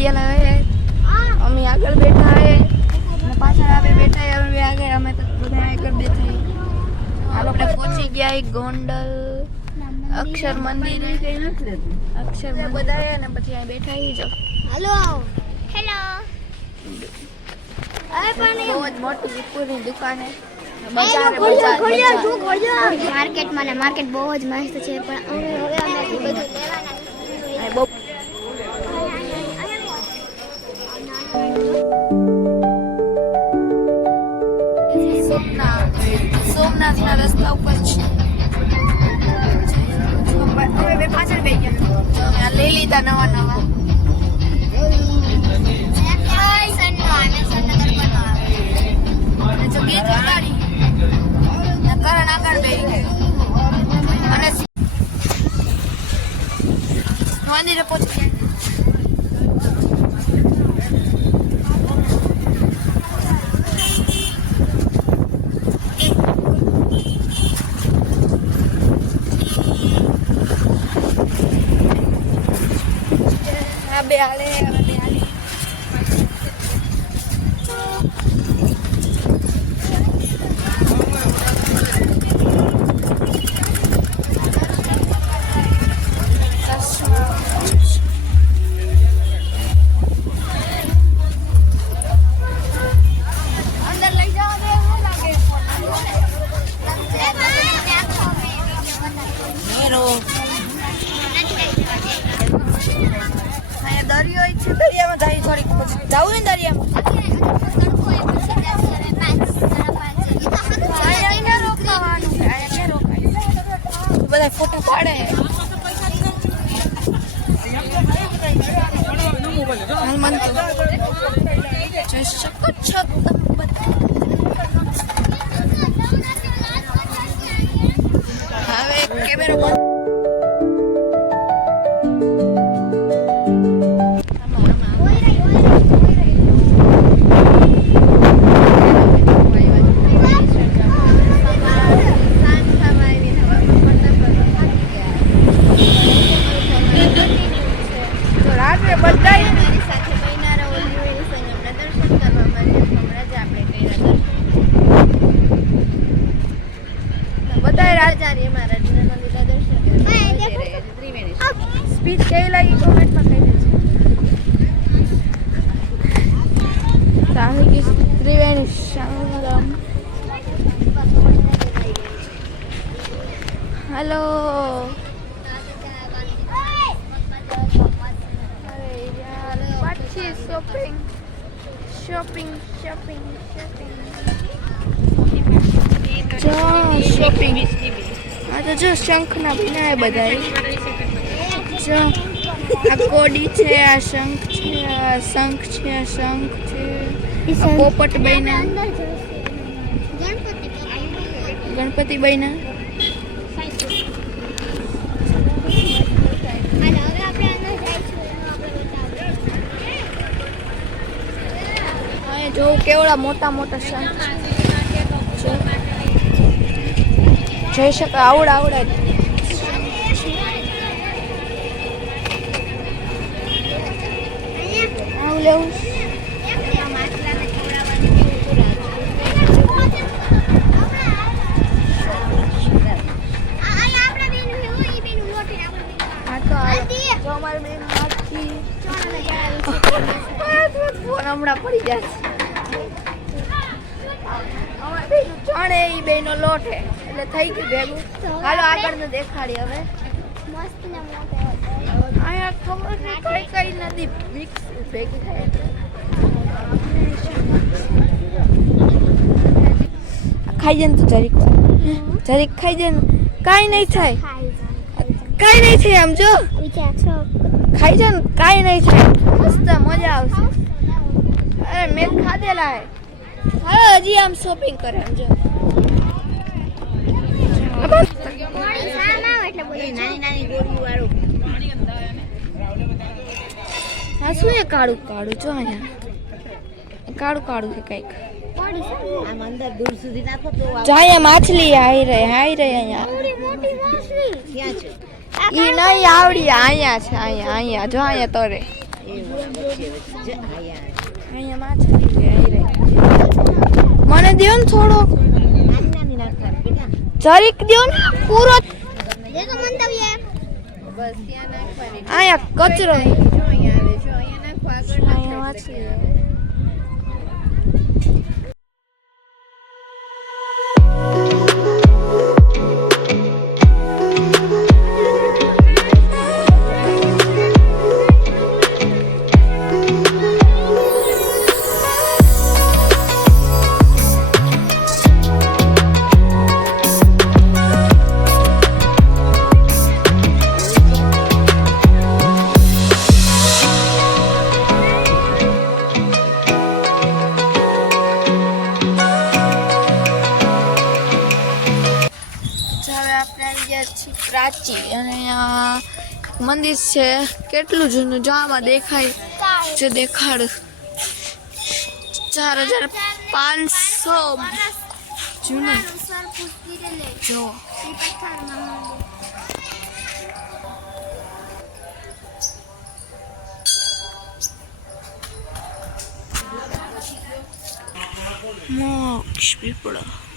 ગાડી હલાવે અમે આગળ બેઠા હે અને પાછળ આવે બેઠા હે અમે આગળ અમે તો બધા આગળ બેઠા હાલ આપણે પહોંચી ગયા હે ગોંડલ અક્ષર મંદિર અક્ષર બધા હે અને પછી આ બેઠા હે જો हेलो हेलो अरे पानी बहुत मोटी विपुलની દુકાન હે मार्केट में मार्केट बहुत मस्त છે પણ અમે હવે અમે બધું લેવાના સોમનાથના રસ્તા ઉપર છે હવે પાછળ બે ગયા લઈ લીધા નવા નવા જો ગીત વગાડી કરણ આગળ બેસી ગયો અને મંદિરે પહોંચી ગયા બે હાલે દરિયો છે દરિયામાં જાય થોડીક પછી જાવું ને દરિયામાં બધા ફોટા પાડે જોઈ શકો છો હવે કેમેરો સ્પીચ કેવી લાગી કોમેન્ટમાં કહી દેજો સામી ત્રિવેણી સંગમ હેલો અરે યાર પછી શોપિંગ શોપિંગ શોપિંગ શોપિંગ જો શોપિંગ આ તો જો શંખના બિના બધા જો આ કોડી છે આ શંખ છે આ શંખ છે આ શંખ છે આ પોપટ બૈના ગણપતિ બૈના જો કેવડા મોટા મોટા શંખ જોઈ શકો આવડા આવડા લેવું હમણાં પડી જાય ચણે એ બે નો લોટ હે એટલે થઈ ગયું ભેગું હાલો આગળ નું દેખાડી હવે અહીંયા ખબર કઈ કઈ નથી મિક્સ ભેગી થાય ખાઈ જાય ને તું જરીક ખાઈ જાય ને કાંઈ નહીં થાય કાંઈ નહીં થાય આમ જો ખાઈ જાય ને કાંઈ નહીં થાય મસ્ત મજા આવશે અરે મેં ખાધેલા હે હવે હજી આમ શોપિંગ કરે આમ જો હા શું એ કાળું કાળું જો અહીંયા કાળું કાળું છે કઈક આમ અંદર દૂર સુધી નાખો તો જાય માછલી હાઈ રે અહીંયા મોટી માછલી ક્યાં છે ઈ નહીં આવડી અહીંયા છે અહીંયા જો અહીંયા તરે અહીંયા માછલી છે મને દો ને થોડો જરીક દો ને પૂરો જે તો મંતવ્ય અહીંયા કચરો અહીંયા માછલી પ્રાચી અને અહીંયા મંદિર છે કેટલું જૂનું જો આમાં દેખાય જે દેખાડ 4500 જૂનું જો મોક્ષ પીપળો